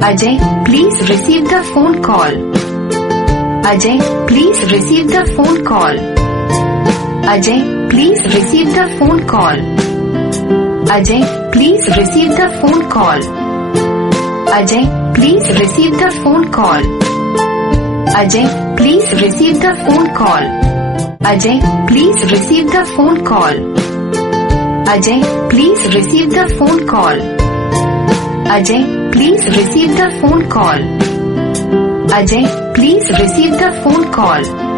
Ajay, please receive the phone call. Ajay, please receive the phone call. Ajay, please receive the phone call. Ajay, please receive the phone call. Ajay, please receive the phone call. Ajay, please receive the phone call. Ajay, please receive the phone call. Ajay, please receive the phone call. Ajay, please receive the phone call. Ajay, please receive the phone call.